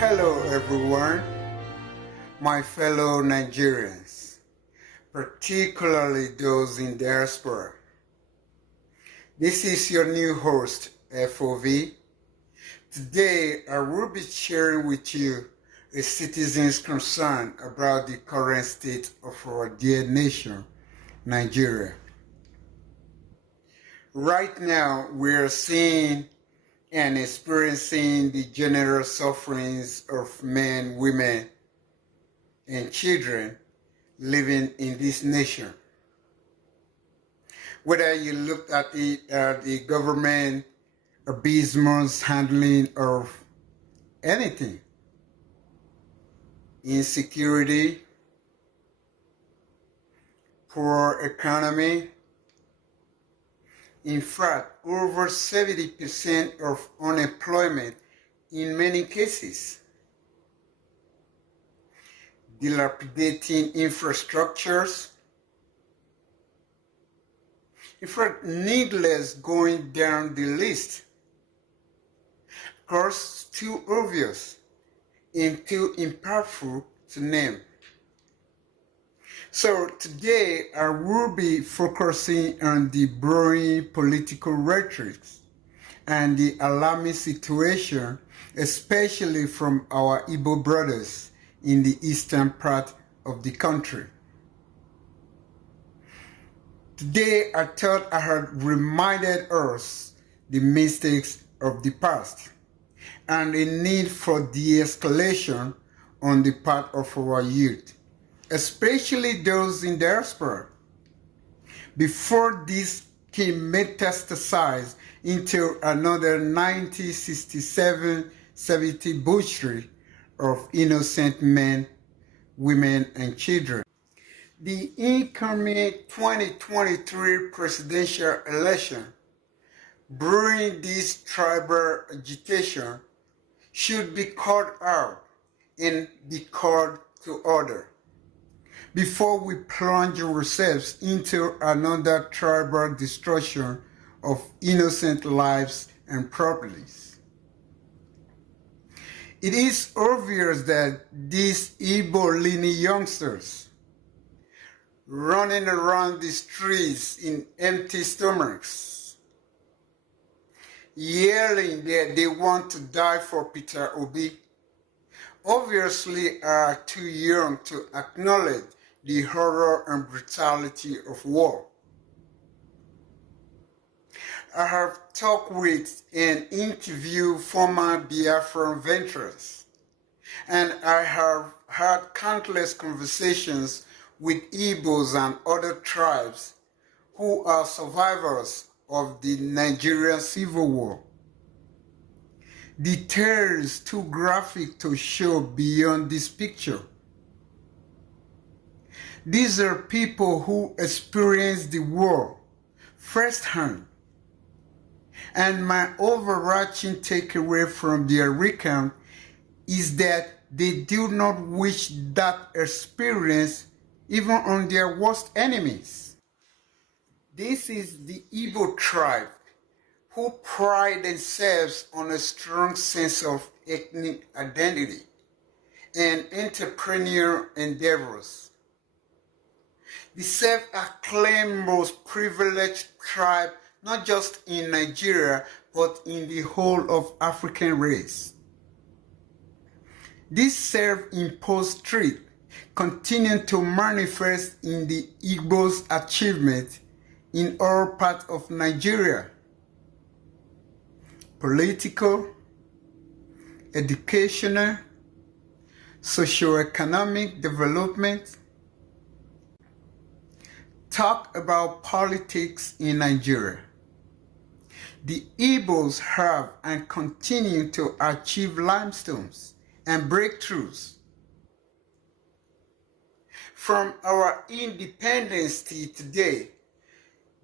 Hello everyone, my fellow Nigerians, particularly those in diaspora. This is your new host, FOV. Today I will be sharing with you a citizen's concern about the current state of our dear nation, Nigeria. Right now we are seeing and experiencing the general sufferings of men, women, and children living in this nation. Whether you look at the government abysmal handling of anything, insecurity, poor economy. In fact, over 70% of unemployment in many cases. Dilapidating infrastructures. In fact, needless going down the list. Of course, too obvious and too impactful to name. So today I will be focusing on the brewing political rhetoric and the alarming situation, especially from our Igbo brothers in the eastern part of the country. Today I thought I had reminded us the mistakes of the past and a need for de-escalation on the part of our youth, especially those in diaspora, before this can metastasize into another 1967-70 butchery of innocent men, women, and children. The incoming 2023 presidential election, brewing this tribal agitation, should be called out and be called to order before we plunge ourselves into another tribal destruction of innocent lives and properties. It is obvious that these Igbo-leaning youngsters running around the streets in empty stomachs, yelling that they want to die for Peter Obi, obviously are too young to acknowledge the horror and brutality of war. I have talked with and interviewed former Biafra veterans, and I have had countless conversations with Igbos and other tribes who are survivors of the Nigerian Civil War. Details too graphic to show beyond this picture. These are people who experienced the war firsthand. And my overarching takeaway from their recount is that they do not wish that experience even on their worst enemies. This is the Igbo tribe who pride themselves on a strong sense of ethnic identity and entrepreneurial endeavors. The self-acclaimed most privileged tribe, not just in Nigeria, but in the whole of African race. This self-imposed trait continues to manifest in the Igbo's achievement in all parts of Nigeria. Political, educational, socio-economic development. Talk about politics in Nigeria. The Igbos have and continue to achieve milestones and breakthroughs. From our independence to today,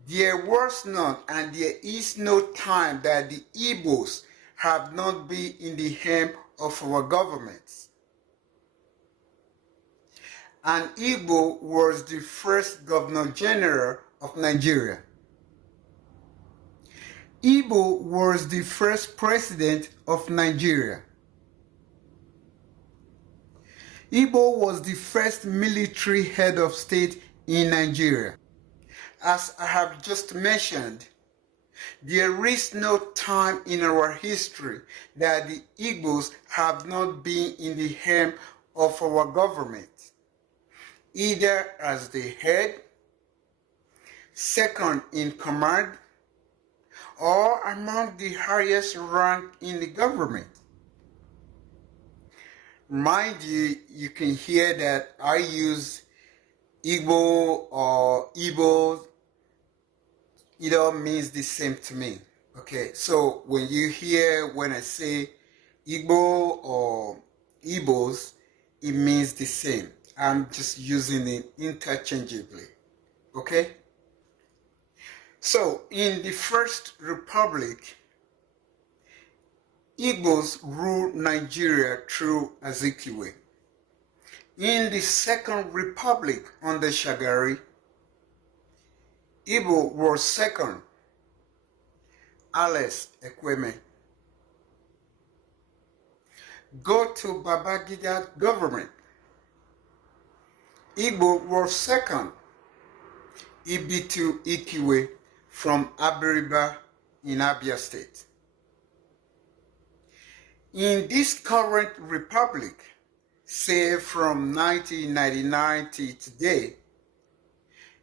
there was not and there is no time that the Igbos have not been in the helm of our governments. And Igbo was the first Governor General of Nigeria. Igbo was the first president of Nigeria. Igbo was the first military head of state in Nigeria. As I have just mentioned, there is no time in our history that the Igbos have not been in the helm of our government, either as the head, second in command, or among the highest rank in the government. Mind you, you can hear that I use Igbo or Igbo. It all means the same to me. Okay, so when you hear when I say Igbo or Igbos, it means the same. I'm just using it interchangeably. Okay? So in the First Republic, Igbos ruled Nigeria through Azikiwe. In the Second Republic under Shagari, Igbo was second, Alex Ekweme. Go to Babangida government. Igbo was second, Ibitu Ikiwe from Abiriba in Abia State. In this current republic, say from 1999 to today,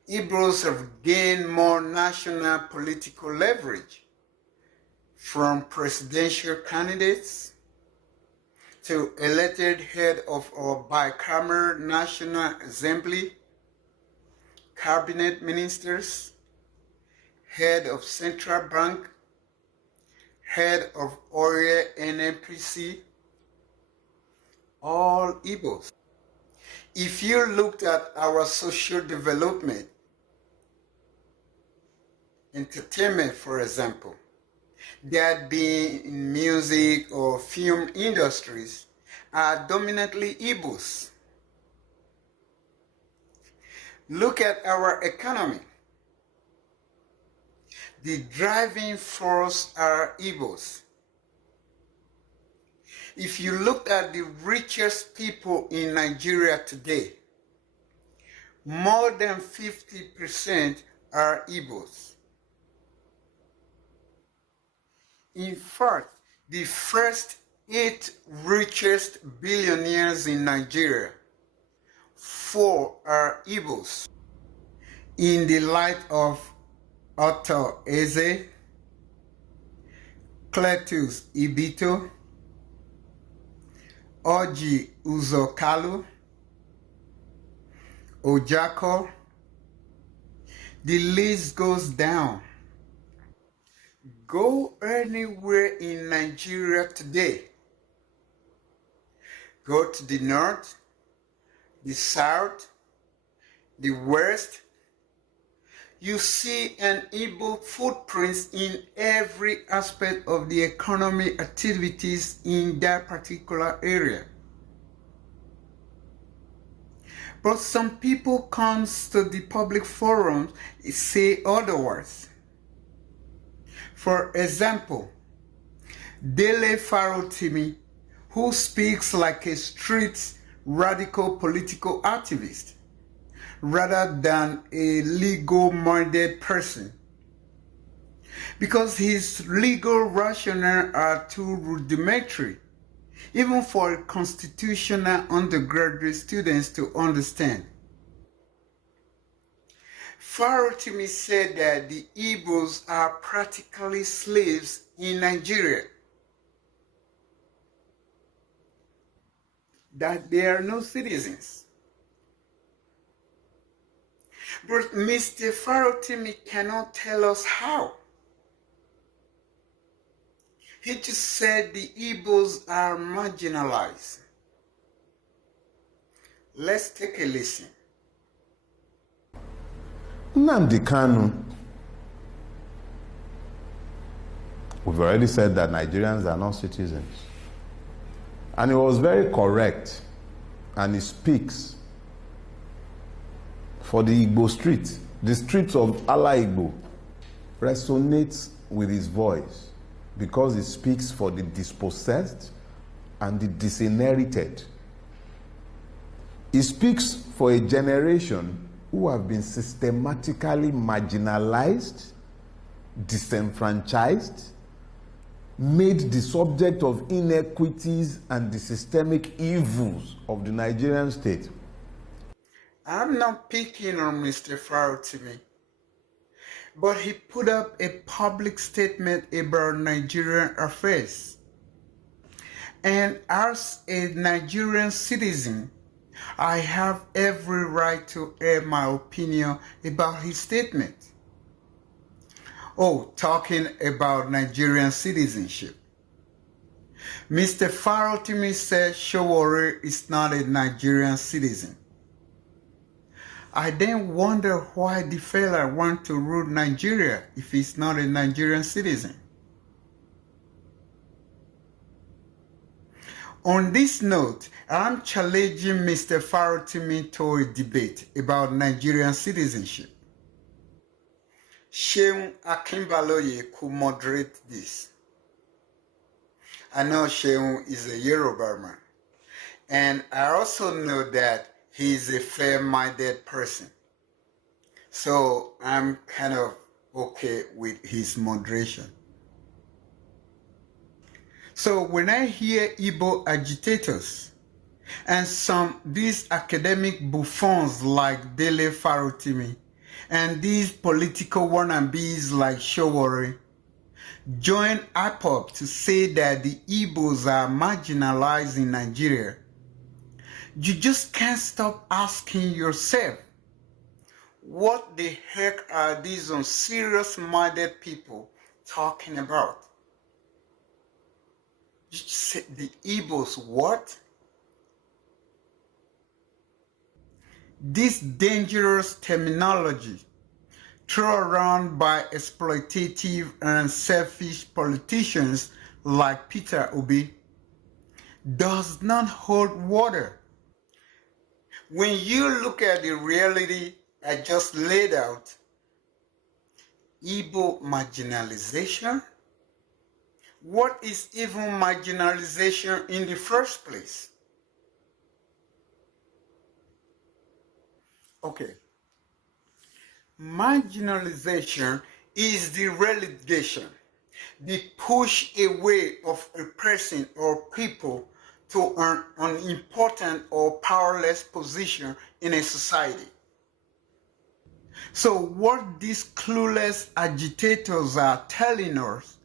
Igbos have gained more national political leverage, from presidential candidates to elected head of our bicameral National Assembly, cabinet ministers, head of central bank, head of Oil NNPC, all Igbos. If you looked at our social development, entertainment, for example, that being in music or film industries, are dominantly Igbos. Look at our economy. The driving force are Igbos. If you look at the richest people in Nigeria today, more than 50% are Igbos. In fact, the first 8 richest billionaires in Nigeria, 4 are Igbos. In the light of Otto Eze, Cletus Ibito, Oji Uzokalu, Ojako, the list goes down. Go anywhere in Nigeria today. Go to the north, the south, the west. You see an Igbo footprint in every aspect of the economic activities in that particular area. But some people comes to the public forums and say otherwise. For example, Dele Farotimi, who speaks like a street radical political activist, rather than a legal-minded person, because his legal rationale are too rudimentary, even for constitutional undergraduate students to understand. Farotimi said that the Igbos are practically slaves in Nigeria, that they are no citizens. But Mr. Farotimi cannot tell us how. He just said the Igbos are marginalized. Let's take a listen. Nnamdi Kanu, we've already said that Nigerians are not citizens. And he was very correct, and he speaks for the Igbo street. The streets of Ala Igbo resonates with his voice because he speaks for the dispossessed and the disinherited. It speaks for a generation who have been systematically marginalized, disenfranchised, made the subject of inequities and the systemic evils of the Nigerian state. I'm not picking on Mr. Farotimi, but he put up a public statement about Nigerian affairs. And as a Nigerian citizen, I have every right to air my opinion about his statement. Oh, talking about Nigerian citizenship. Mr. Farotimi said Sowore is not a Nigerian citizen. I then wonder why the fella wants to rule Nigeria if he's not a Nigerian citizen. On this note, I'm challenging Mr. Farotimi to a debate about Nigerian citizenship. Sheun Akinbaloye could moderate this. I know Sheun is a Yoruba man, and I also know that he's a fair-minded person. So I'm kind of okay with his moderation. So when I hear Igbo agitators and these academic buffoons like Dele Farotimi and these political wannabes like Sowore join IPOB to say that the Igbos are marginalized in Nigeria, you just can't stop asking yourself, what the heck are these unserious-minded people talking about? You say the Igbos what? This dangerous terminology thrown around by exploitative and selfish politicians like Peter Obi does not hold water. When you look at the reality I just laid out, Igbo marginalization? What is even marginalization in the first place? Okay. Marginalization is the relegation, the push away of a person or people to an unimportant or powerless position in a society. So what these clueless agitators are telling us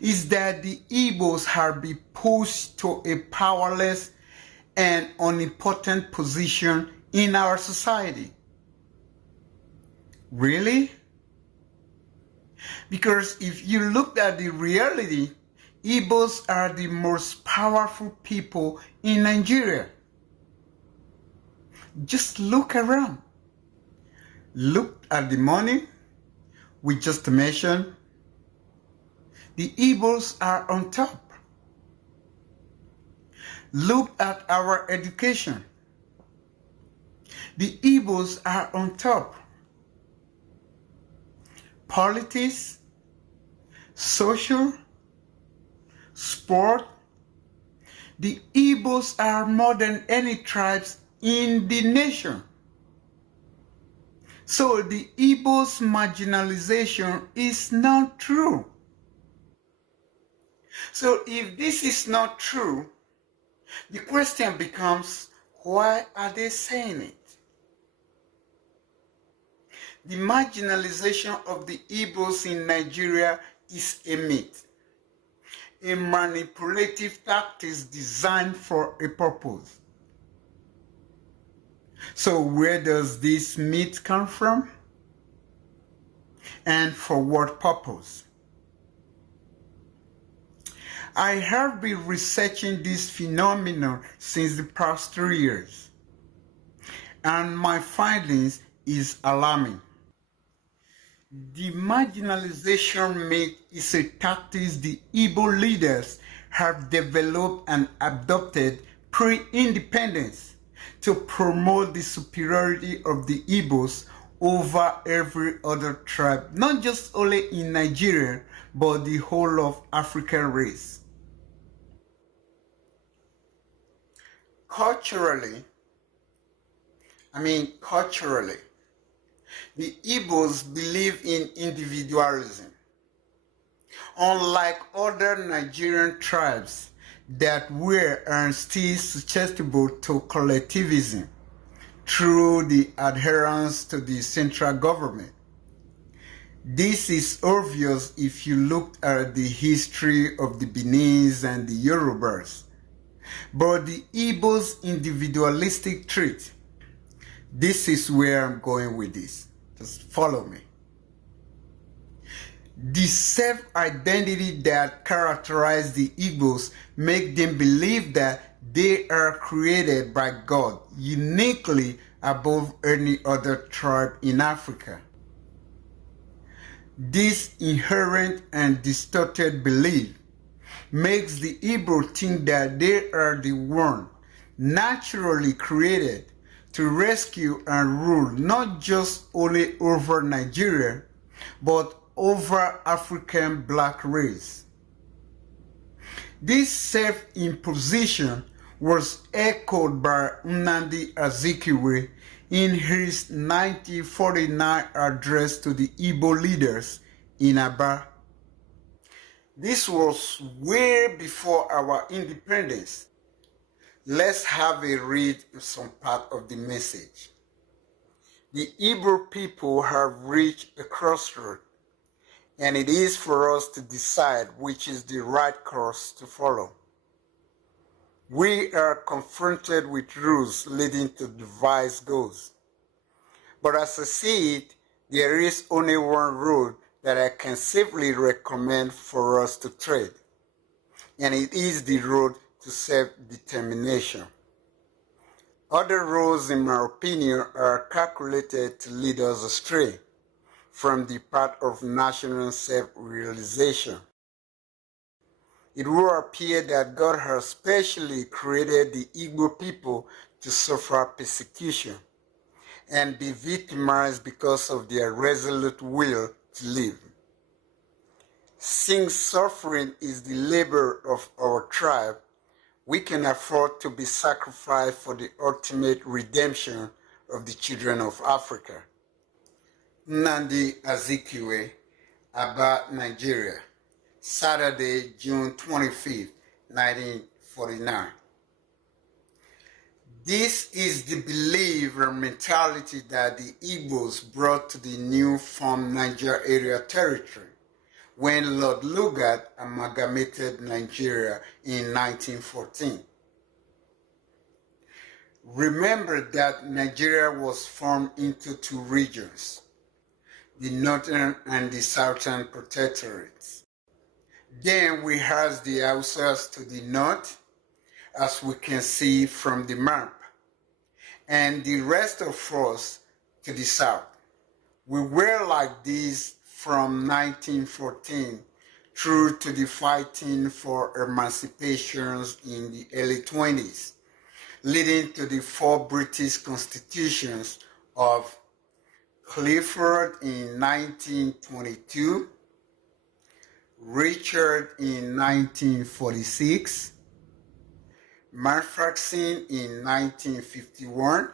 is that the Igbos have been pushed to a powerless and unimportant position in our society. Really? Because if you look at the reality, Igbos are the most powerful people in Nigeria. Just look around. Look at the money we just mentioned. The Igbos are on top. Look at our education. The Igbos are on top. Politics, social, sport, the Igbos are more than any tribes in the nation. So the Igbos' marginalization is not true. So if this is not true, the question becomes, why are they saying it? The marginalization of the Igbos in Nigeria is a myth, a manipulative tactic designed for a purpose. So where does this myth come from? And for what purpose? I have been researching this phenomenon since the past 3 years, and my findings is alarming. The marginalization myth is a tactic the Igbo leaders have developed and adopted pre-independence to promote the superiority of the Igbos over every other tribe, not just only in Nigeria, but the whole of African race. Culturally, culturally. The Igbos believe in individualism. Unlike other Nigerian tribes that were and still susceptible to collectivism through the adherence to the central government. This is obvious if you look at the history of the Beninese and the Yorubas. But the Igbo's individualistic trait, this is where I'm going with this. Just follow me. The self-identity that characterizes the Igbos make them believe that they are created by God uniquely above any other tribe in Africa. This inherent and distorted belief makes the Igbo think that they are the one naturally created to rescue and rule not just only over Nigeria, but over African black race. This self-imposition was echoed by Nnamdi Azikiwe in his 1949 address to the Igbo leaders in Aba. This was way before our independence. Let's have a read of some part of the message. The Igbo people have reached a crossroad, and it is for us to decide which is the right course to follow. We are confronted with rules leading to devised goals. But as I see it, there is only one road that I can safely recommend for us to tread, and it is the road to self-determination. Other roads, in my opinion, are calculated to lead us astray from the path of national self-realization. It will appear that God has specially created the Igbo people to suffer persecution and be victimized because of their resolute will to live. Since suffering is the labor of our tribe, we can afford to be sacrificed for the ultimate redemption of the children of Africa. Nnamdi Azikiwe, Aba, Nigeria, Saturday, June 25, 1949. This is the belief and mentality that the Igbos brought to the new formed Niger Area Territory when Lord Lugard amalgamated Nigeria in 1914. Remember that Nigeria was formed into two regions, the northern and the southern protectorates. Then we have the Hausas to the north, as we can see from the map, and the rest of us to the south. We were like this from 1914 through to the fighting for emancipations in the early 20s, leading to the four British constitutions of Clifford in 1922, Richard in 1946, Manfaxin in 1951,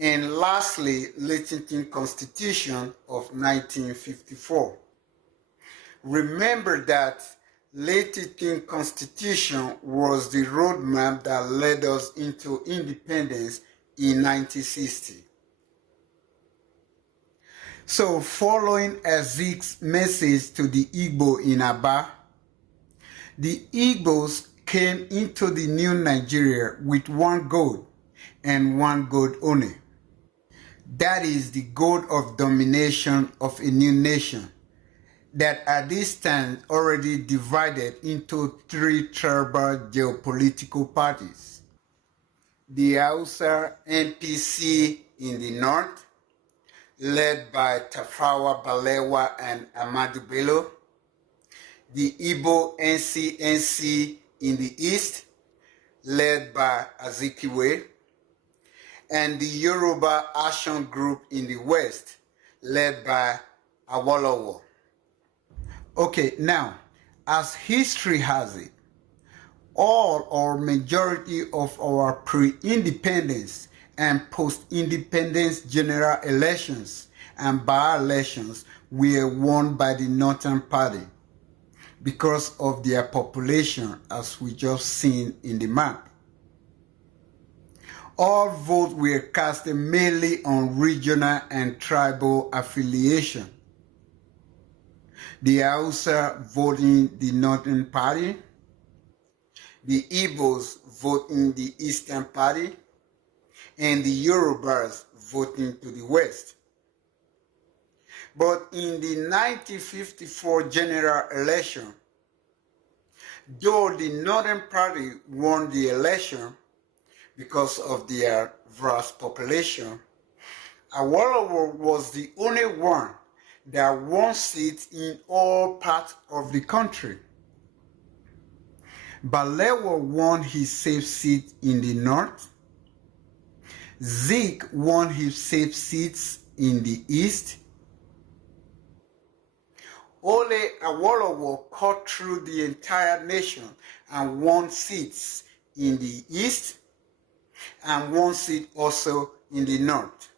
and lastly, Lexington Constitution of 1954. Remember that Lexington Constitution was the roadmap that led us into independence in 1960. So, following Ezek's message to the Igbo in Aba, the Igbos came into the new Nigeria with one goal and one goal only. That is the goal of domination of a new nation that at this time already divided into three tribal geopolitical parties. The Hausa NPC in the north, led by Tafawa Balewa and Ahmadu Bello, the Igbo NCNC in the east, led by Azikiwe, and the Yoruba Action Group in the west, led by Awolowo. Okay, now, as history has it, all or majority of our pre-independence and post-independence general elections and by-elections were won by the Northern Party because of their population, as we just seen in the map. All votes were cast mainly on regional and tribal affiliation. The Hausa voting the Northern Party, the Igbos voting the Eastern Party, and the Yorubas voting to the West. But in the 1954 general election, though the Northern Party won the election because of their vast population, Awolowo was the only one that won seats in all parts of the country. Balewa won his safe seat in the north. Zik won his safe seats in the east. Ole Awolowo cut through the entire nation and won seats in the east and one seat also in the north.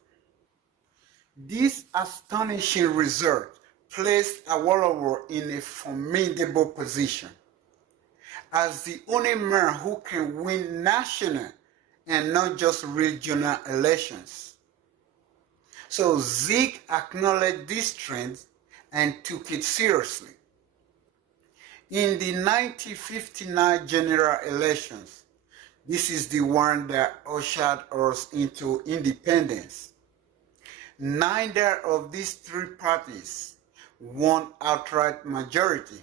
This astonishing result placed Awolowo in a formidable position as the only man who can win national and not just regional elections. So Zik acknowledged this trend and took it seriously. In the 1959 general elections, this is the one that ushered us into independence. Neither of these three parties won outright majority.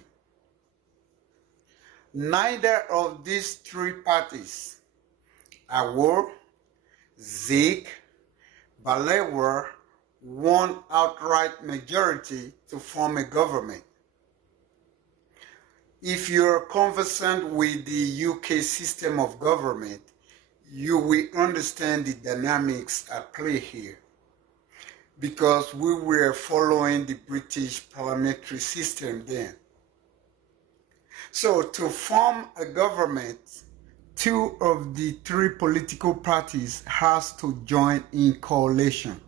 Neither of these three parties, Awo, Zik, Balewa, won outright majority to form a government. If you're conversant with the UK system of government, you will understand the dynamics at play here, because we were following the British parliamentary system then. So to form a government, two of the three political parties has to join in coalition.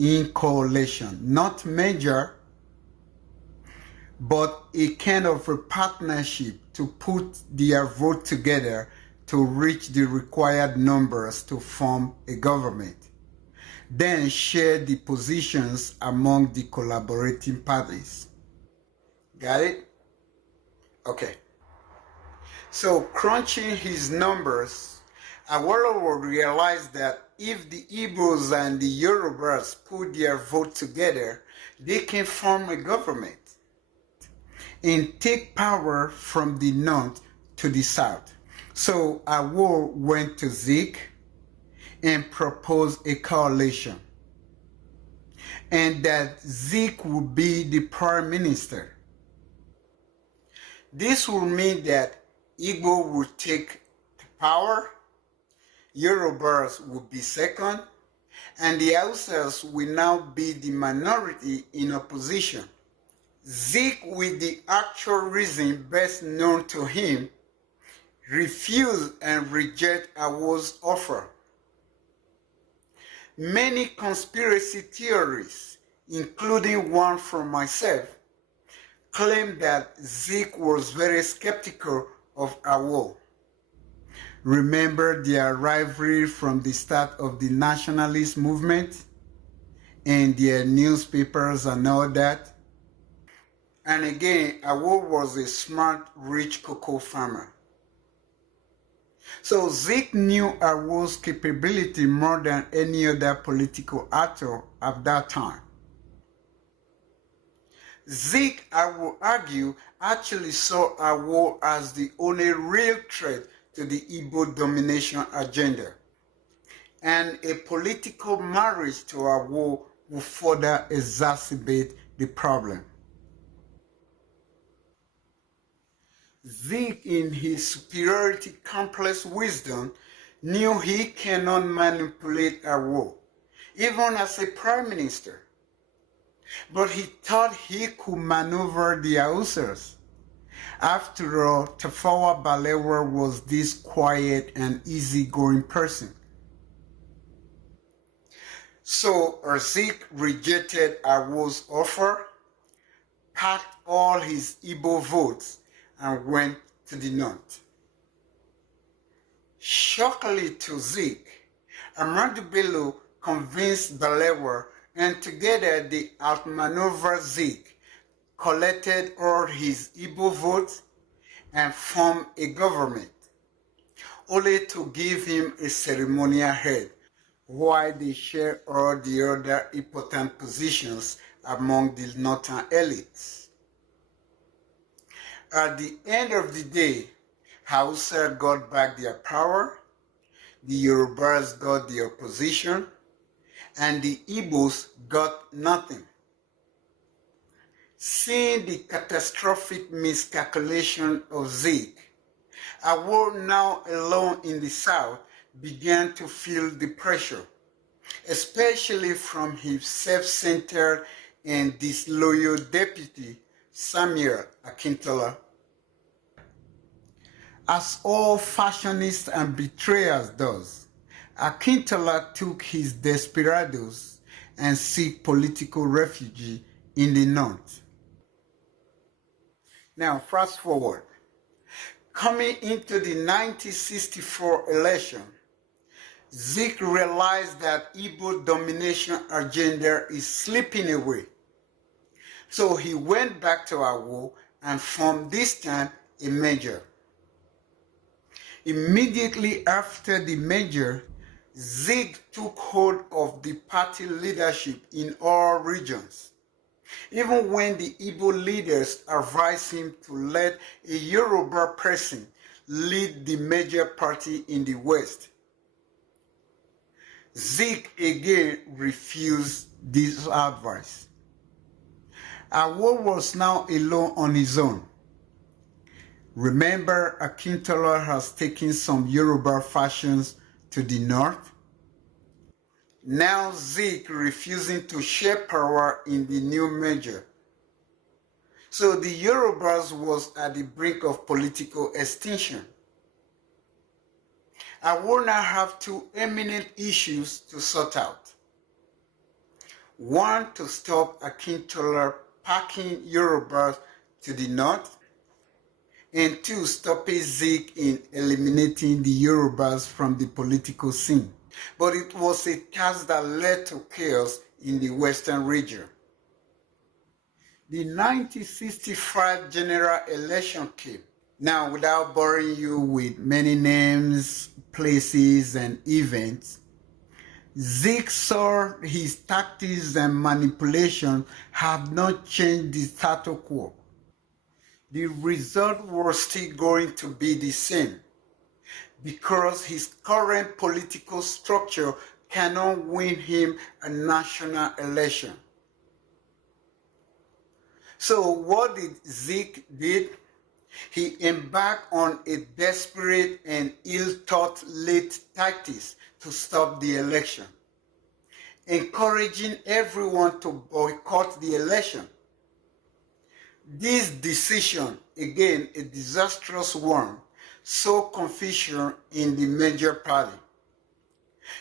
In coalition, not merger, but a kind of a partnership to put their vote together to reach the required numbers to form a government. Then share the positions among the collaborating parties. Got it? Okay. So crunching his numbers, Awolowo realized that if the Igbos and the Yorubas put their vote together, they can form a government and take power from the north to the south. So Awo went to Zik and proposed a coalition, and that Zik would be the prime minister. This would mean that Igbo would take power, Yorubas would be second, and the Hausas will now be the minority in opposition. Zik, with the actual reason best known to him, refused and rejected Awo's offer. Many conspiracy theories, including one from myself, claim that Zik was very skeptical of Awo. Remember their rivalry from the start of the nationalist movement and their newspapers and all that? And again, Awo was a smart, rich cocoa farmer. So Zik knew Awo's capability more than any other political actor at that time. Zik, I will argue, actually saw Awo as the only real threat to the Igbo domination agenda, and a political marriage to Awo would further exacerbate the problem. Zik, in his superiority complex wisdom, knew he cannot manipulate Awo, even as a prime minister. But he thought he could maneuver the Hausas. After all, Tafawa Balewa was this quiet and easygoing person. So Zeke rejected Awo's offer, packed all his Igbo votes, and went to the north. Shockingly to Zeke, Ahmadu Bello convinced Balewa, and together they outmaneuvered Zeke, collected all his Igbo votes, and formed a government, only to give him a ceremonial head, while they share all the other important positions among the northern elites. At the end of the day, Hausa got back their power, the Yorubas got the opposition, and the Igbos got nothing. Seeing the catastrophic miscalculation of Zeke, Awo, now alone in the south, began to feel the pressure, especially from his self-centered and disloyal deputy, Samuel Akintola. As all fashionists and betrayers does, Akintola took his desperados and seek political refuge in the north. Now, fast forward. Coming into the 1964 election, Zeke realized that Igbo domination agenda is slipping away. So he went back to Awo and formed this time a major. Immediately after the merger, Zeke took hold of the party leadership in all regions, even when the Igbo leaders advised him to let a Yoruba person lead the major party in the West. Zeke again refused this advice. Awo was now alone on his own. Remember, Akintola has taken some Yoruba factions to the north. Now Zeke refusing to share power in the new merger. So the Yorubas was at the brink of political extinction. I will now have two eminent issues to sort out. One, to stop Akintola packing Yorubas to the north, and two, stopping Zeke in eliminating the Yorubas from the political scene. But it was a task that led to chaos in the western region. The 1965 general election came. Now, without boring you with many names, places, and events, Zeke saw his tactics and manipulation had not changed the status quo. The result was still going to be the same, because his current political structure cannot win him a national election. So what did Zeke did? He embarked on a desperate and ill-thought late tactics to stop the election, encouraging everyone to boycott the election. This decision, again a disastrous one, sowed confusion in the major party.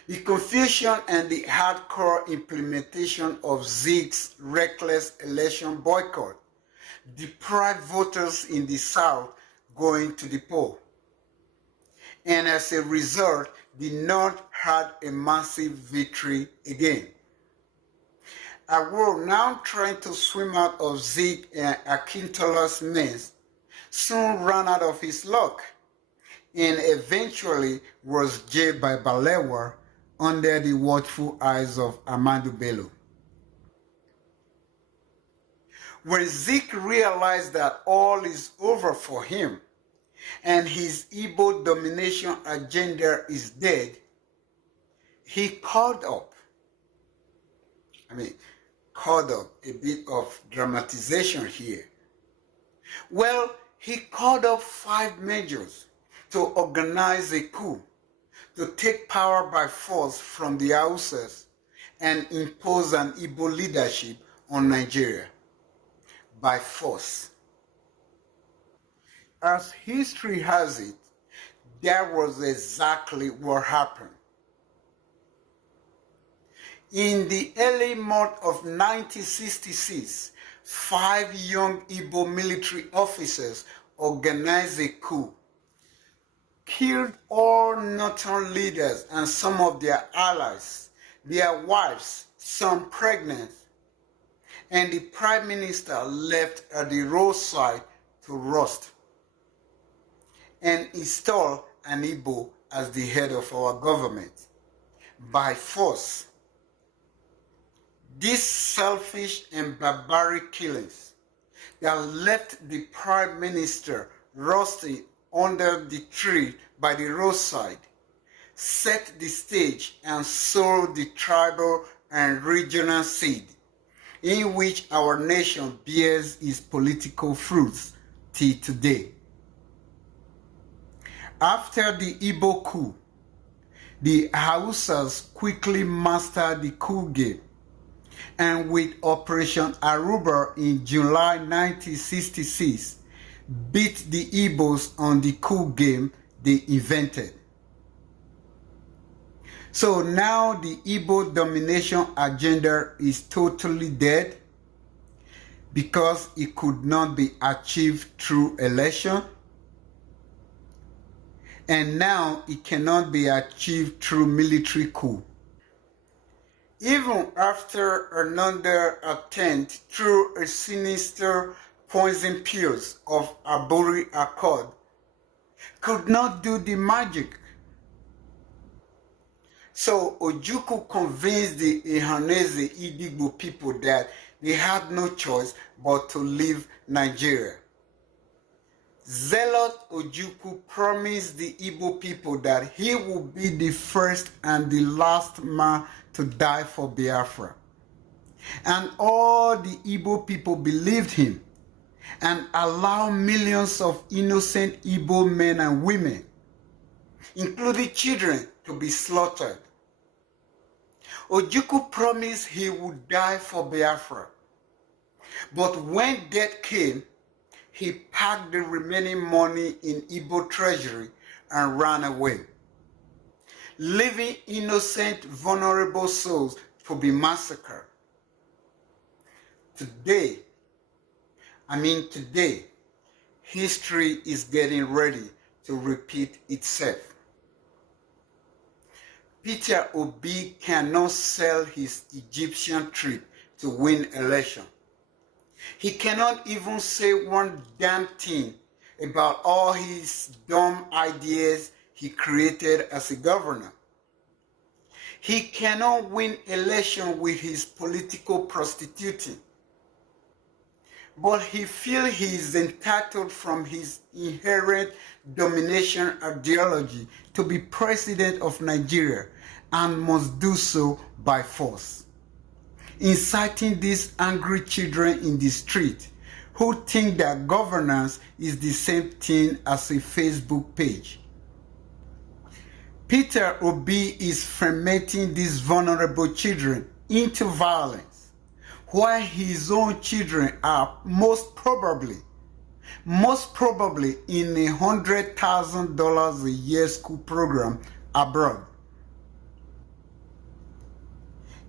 The confusion and the hardcore implementation of Zeke's reckless election boycott deprived voters in the South going to the poll. And as a result, the North had a massive victory again. Awo, now trying to swim out of Zeke and Akintola's mess, soon ran out of his luck and eventually was jailed by Balewa under the watchful eyes of Ahmadu Bello. When Zeke realized that all is over for him and his Igbo domination agenda is dead, he called up a bit of dramatization here. Well, he called up 5 majors to organize a coup, to take power by force from the Hausas and impose an Igbo leadership on Nigeria by force. As history has it, that was exactly what happened. In the early month of 1966, 5 young Igbo military officers organized a coup, killed all northern leaders and some of their allies, their wives, some pregnant, and the prime minister left at the roadside to rust, and installed an Igbo as the head of our government by force. These selfish and barbaric killings that left the prime minister rusting under the tree by the roadside set the stage and sowed the tribal and regional seed in which our nation bears its political fruits till today. After the Igbo coup, the Hausas quickly mastered the coup game, and with Operation Aruba in July 1966, beat the Igbos on the coup game they invented. So now the Igbo domination agenda is totally dead because it could not be achieved through election, and now it cannot be achieved through military coup. Even after another attempt through a sinister poison pills of Aburi Accord could not do the magic. So Ojukwu convinced the Ihanese Idigbo people that they had no choice but to leave Nigeria. Zealot Ojukwu promised the Igbo people that he would be the first and the last man to die for Biafra. And all the Igbo people believed him and allowed millions of innocent Igbo men and women, including children, to be slaughtered. Ojukwu promised he would die for Biafra. But when death came, he packed the remaining money in Igbo treasury and ran away, leaving innocent, vulnerable souls to be massacred. Today, history is getting ready to repeat itself. Peter Obi cannot sell his Egyptian trip to win election. He cannot even say one damn thing about all his dumb ideas he created as a governor. He cannot win election with his political prostituting. But he feels he is entitled from his inherent domination ideology to be president of Nigeria and must do so by force, inciting these angry children in the street who think that governance is the same thing as a Facebook page. Peter Obi is fermenting these vulnerable children into violence, while his own children are most probably in $100,000 a year school program abroad.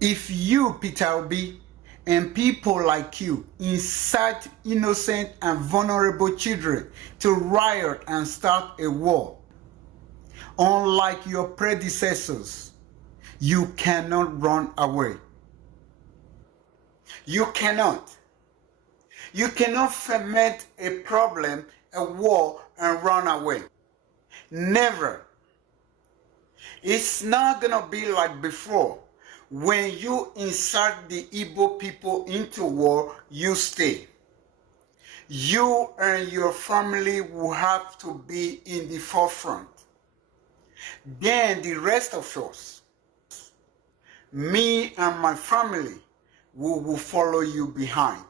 If you, Peter Obi, and people like you incite innocent and vulnerable children to riot and start a war, unlike your predecessors, you cannot run away. You cannot. You cannot ferment a problem, a war, and run away. Never. It's not going to be like before. When you insert the Igbo people into war, you stay. You and your family will have to be in the forefront. Then the rest of us, me and my family, we will follow you behind.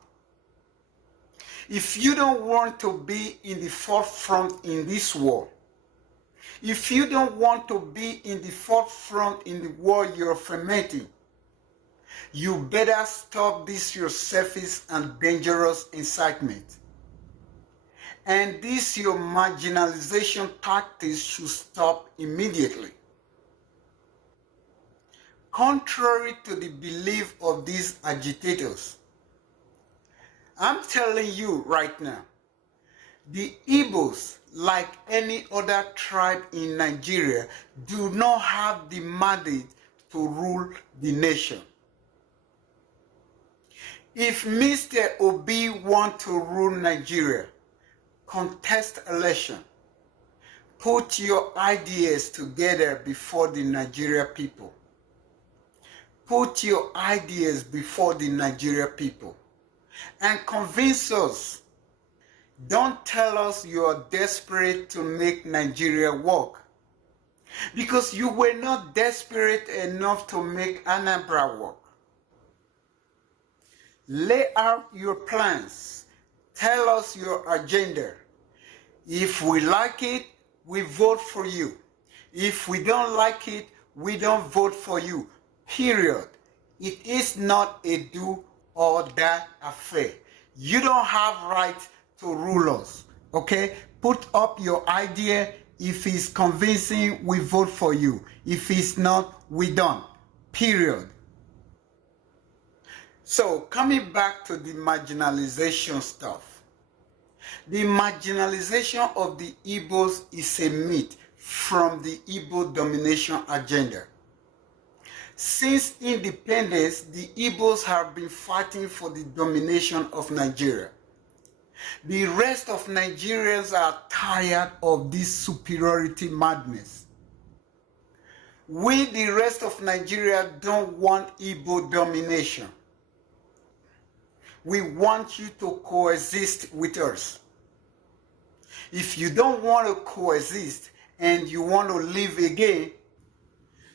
If you don't want to be in the forefront in this war, if you don't want to be in the forefront in the war you're fermenting, you better stop this your selfish and dangerous incitement. And this your marginalization tactics should stop immediately. contrary to the belief of these agitators. I'm telling you right now, the Igbos, like any other tribe in Nigeria, do not have the mandate to rule the nation. If Mr. Obi wants to rule Nigeria, contest election. Put your ideas together before the Nigeria people. Put your ideas before the Nigeria people and convince us. Don't tell us you are desperate to make Nigeria work, because you were not desperate enough to make Anambra work. Lay out your plans. Tell us your agenda. If we like it, we vote for you. If we don't like it, we don't vote for you. Period. It is not a do or die affair. You don't have right to rule us. Okay? Put up your idea. If it's convincing, we vote for you. If it's not, we don't. Period. So, coming back to the marginalization stuff. The marginalization of the Igbos is a myth from the Igbo domination agenda. Since independence, the Igbos have been fighting for the domination of Nigeria. The rest of Nigerians are tired of this superiority madness. We, the rest of Nigeria, don't want Igbo domination. We want you to coexist with us. If you don't want to coexist and you want to live again,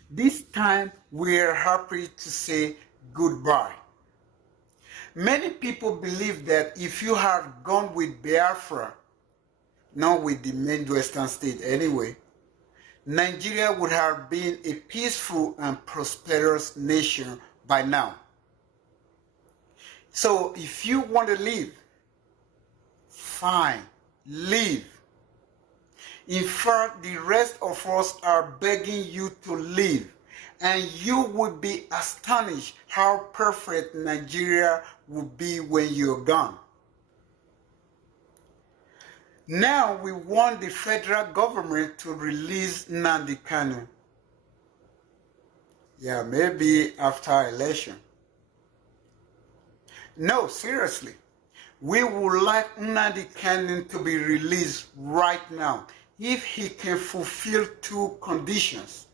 this time we are happy to say goodbye. Many people believe that if you had gone with Biafra, not with the Midwestern state anyway, Nigeria would have been a peaceful and prosperous nation by now. So if you want to leave, fine, leave. In fact, the rest of us are begging you to leave, and you would be astonished how perfect Nigeria will be when you're gone. Now we want the federal government to release Nnamdi Kanu. Yeah, maybe after election. No, seriously. We would like Nnamdi Kanu to be released right now if he can fulfill two conditions.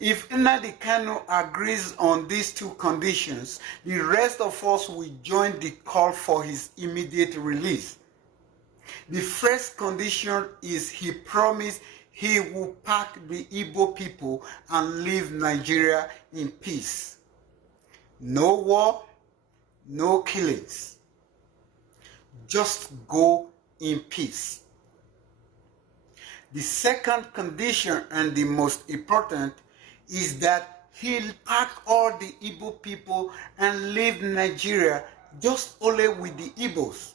If Nnamdi Kanu agrees on these two conditions, the rest of us will join the call for his immediate release. The first condition is he promised he will pack the Igbo people and leave Nigeria in peace. No war, no killings. Just go in peace. The second condition, and the most important, is that he'll pack all the Igbo people and leave Nigeria just only with the Igbos,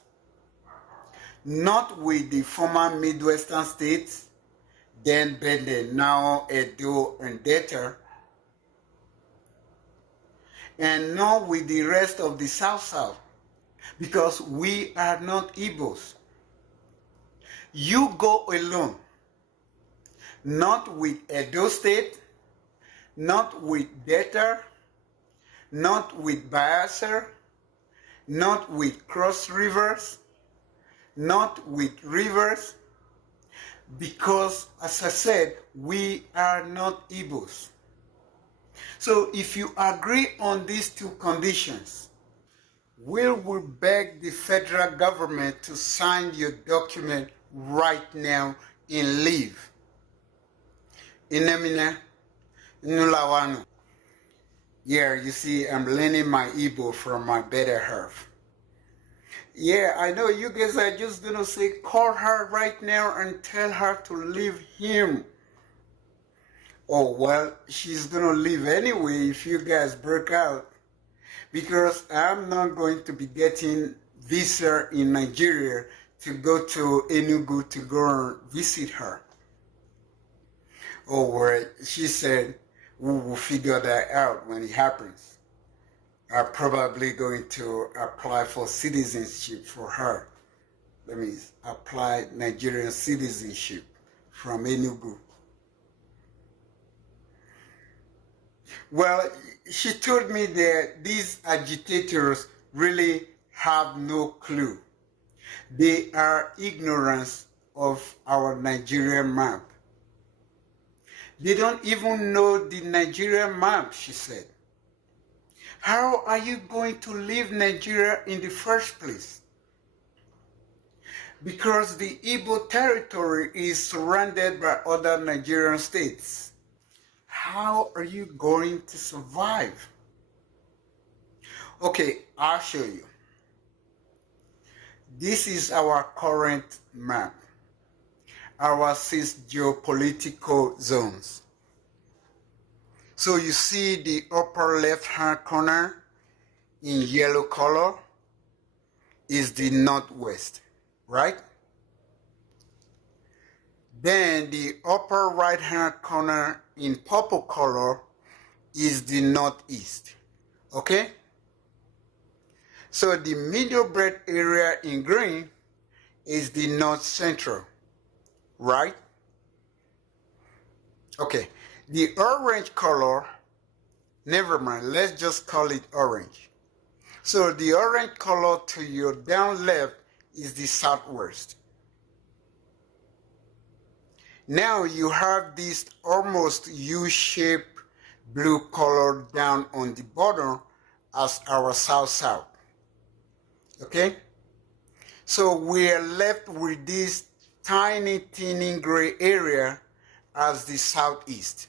not with the former Midwestern states, then Benin, now Edo and Delta, and not with the rest of the South, because we are not Igbos. You go alone, not with Edo State, not with Delta, not with Biafra, not with Cross Rivers, not with Rivers, because, as I said, we are not Igbos. So if you agree on these two conditions, we will beg the federal government to sign your document right now and leave. Inemine Nulawanu. Yeah, you see, I'm learning my Igbo from my better half. Yeah, I know you guys are just gonna say, call her right now and tell her to leave him. Oh, well, she's gonna leave anyway if you guys break out, because I'm not going to be getting visa in Nigeria to go to Enugu to go and visit her. Oh, well, she said, We will figure that out when it happens. I'm probably going to apply for citizenship for her. That means apply Nigerian citizenship from Enugu. Well, she told me that these agitators really have no clue. They are ignorant of our Nigerian map. They don't even know the Nigerian map, she said. How are you going to leave Nigeria in the first place? Because the Igbo territory is surrounded by other Nigerian states. How are you going to survive? Okay, I'll show you. This is our current map, our 6 geopolitical zones. So you see the upper left-hand corner in yellow color is the northwest, right? Then the upper right-hand corner in purple color is the northeast, okay? So the middle belt area in green is the north central, right? Okay, the orange color, never mind, let's just call it orange. So the orange color to your down left is the southwest. Now you have this almost U-shaped blue color down on the bottom as our south-south. Okay? So we are left with this tiny, teeny gray area as the southeast.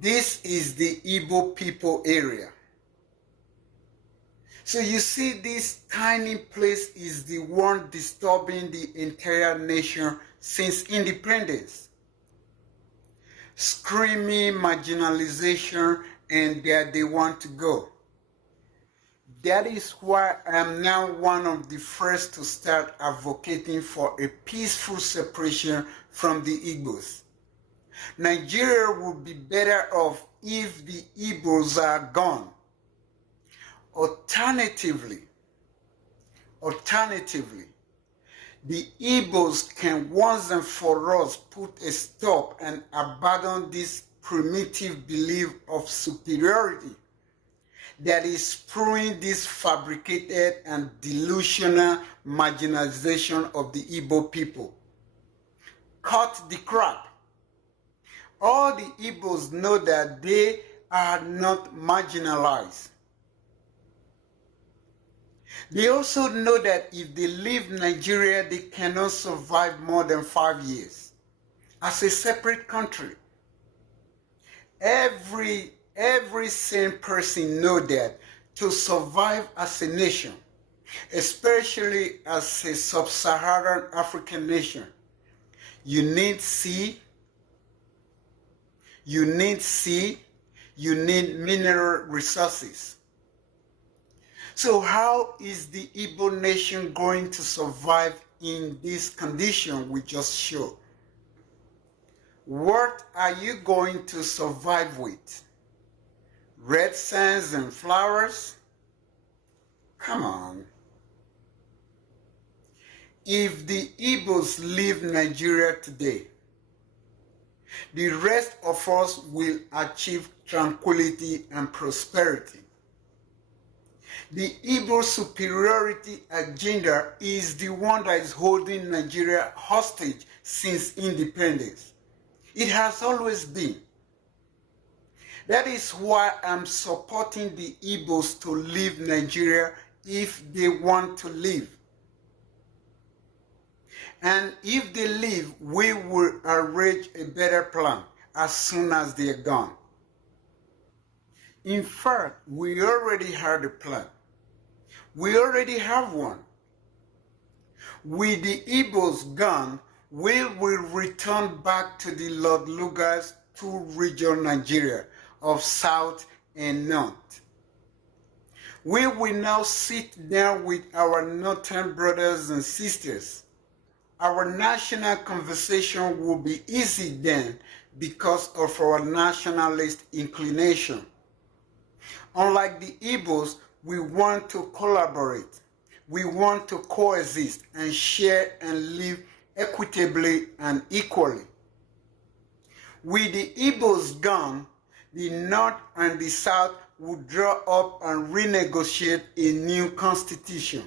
This is the Igbo people area. So you see this tiny place is the one disturbing the entire nation since independence. Screaming marginalization and that they want to go. That is why I am now one of the first to start advocating for a peaceful separation from the Igbos. Nigeria would be better off if the Igbos are gone. Alternatively, the Igbos can once and for all put a stop and abandon this primitive belief of superiority that is spewing this fabricated and delusional marginalization of the Igbo people. Cut the crap. All the Igbos know that they are not marginalized. They also know that if they leave Nigeria, they cannot survive more than 5 years as a separate country. Every sane person knows that to survive as a nation, especially as a sub-Saharan African nation, you need sea, you need mineral resources. So how is the Igbo nation going to survive in this condition we just showed? What are you going to survive with? Red sands and flowers? Come on. If the Igbos leave Nigeria today, the rest of us will achieve tranquility and prosperity. The Igbo superiority agenda is the one that is holding Nigeria hostage since independence. It has always been. That is why I'm supporting the Igbos to leave Nigeria if they want to leave. And if they leave, we will arrange a better plan as soon as they are gone. In fact, we already had a plan. We already have one. With the Igbos gone, we will return back to the Lord Lugard's two-region Nigeria of South and North. We will now sit down with our northern brothers and sisters. Our national conversation will be easy then because of our nationalist inclination. Unlike the Igbos, we want to collaborate. We want to coexist and share and live equitably and equally. With the Igbos gone, the North and the South would draw up and renegotiate a new constitution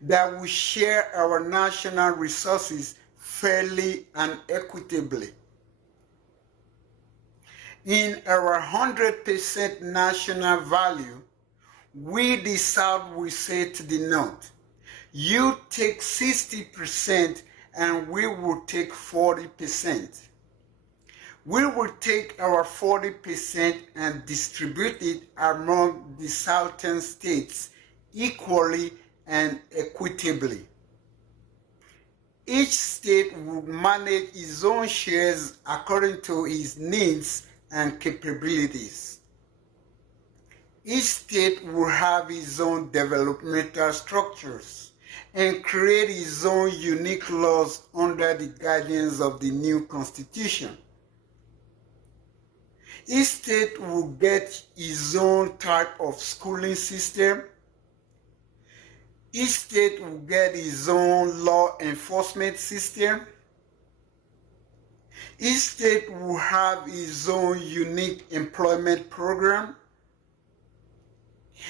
that will share our national resources fairly and equitably. In our 100% national value, we the South will say to the North, you take 60% and we will take 40%. We will take our 40% and distribute it among the southern states equally and equitably. Each state will manage its own shares according to its needs and capabilities. Each state will have its own developmental structures and create its own unique laws under the guidance of the new constitution. Each state will get its own type of schooling system. Each state will get its own law enforcement system. Each state will have its own unique employment program.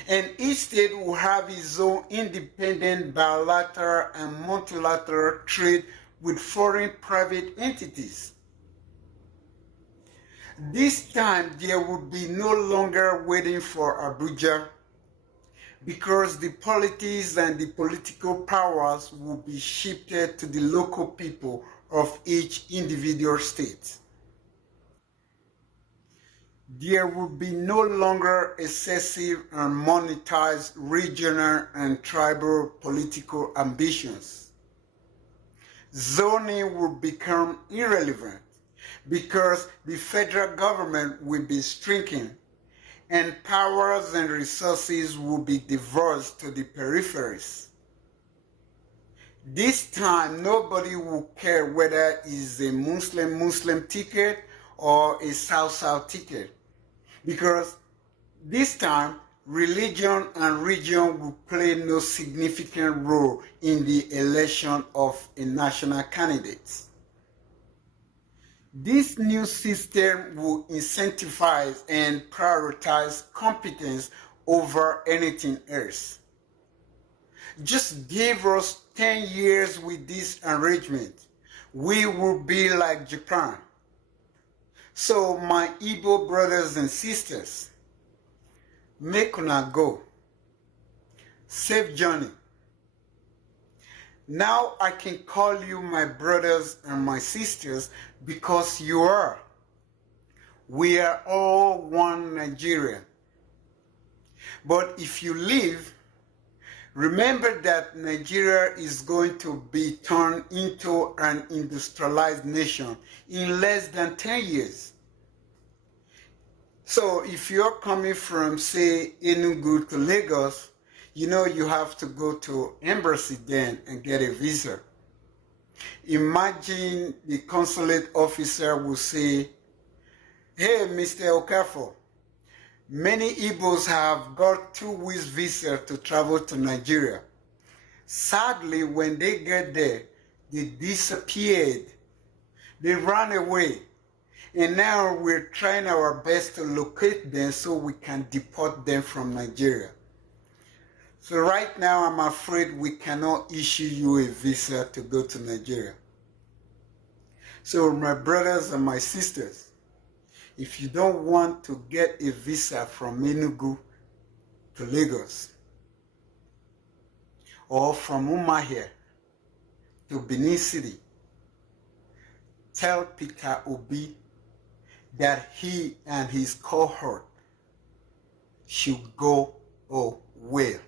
And each state will have its own independent bilateral and multilateral trade with foreign private entities. This time there would be no longer waiting for Abuja, because the politics and the political powers will be shifted to the local people of each individual state. There will be no longer excessive and monetized regional and tribal political ambitions. Zoning will become irrelevant because the federal government will be shrinking and powers and resources will be diverted to the peripheries. This time, nobody will care whether it's a Muslim ticket or a South ticket, because this time, religion and region will play no significant role in the election of a national candidate. This new system will incentivize and prioritize competence over anything else. Just give us 10 years with this arrangement. We will be like Japan. So my Igbo brothers and sisters, make una go. Safe journey. Now I can call you my brothers and my sisters because you are. We are all one Nigeria. But if you leave, remember that Nigeria is going to be turned into an industrialized nation in less than 10 years. So if you're coming from, say, Enugu to Lagos, you know you have to go to embassy then and get a visa. Imagine the consulate officer will say, hey, Mr. Okafor, many Igbos have got 2 weeks visa to travel to Nigeria. Sadly, when they get there, they disappeared. They ran away. And now we're trying our best to locate them so we can deport them from Nigeria. So right now, I'm afraid we cannot issue you a visa to go to Nigeria. So my brothers and my sisters, if you don't want to get a visa from Enugu to Lagos, or from Umahia to Benin City, tell Peter Obi that he and his cohort should go away.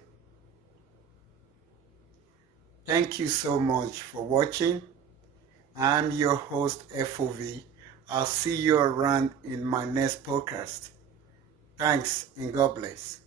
Thank you so much for watching. I'm your host, FOV. I'll see you around in my next podcast. Thanks and God bless.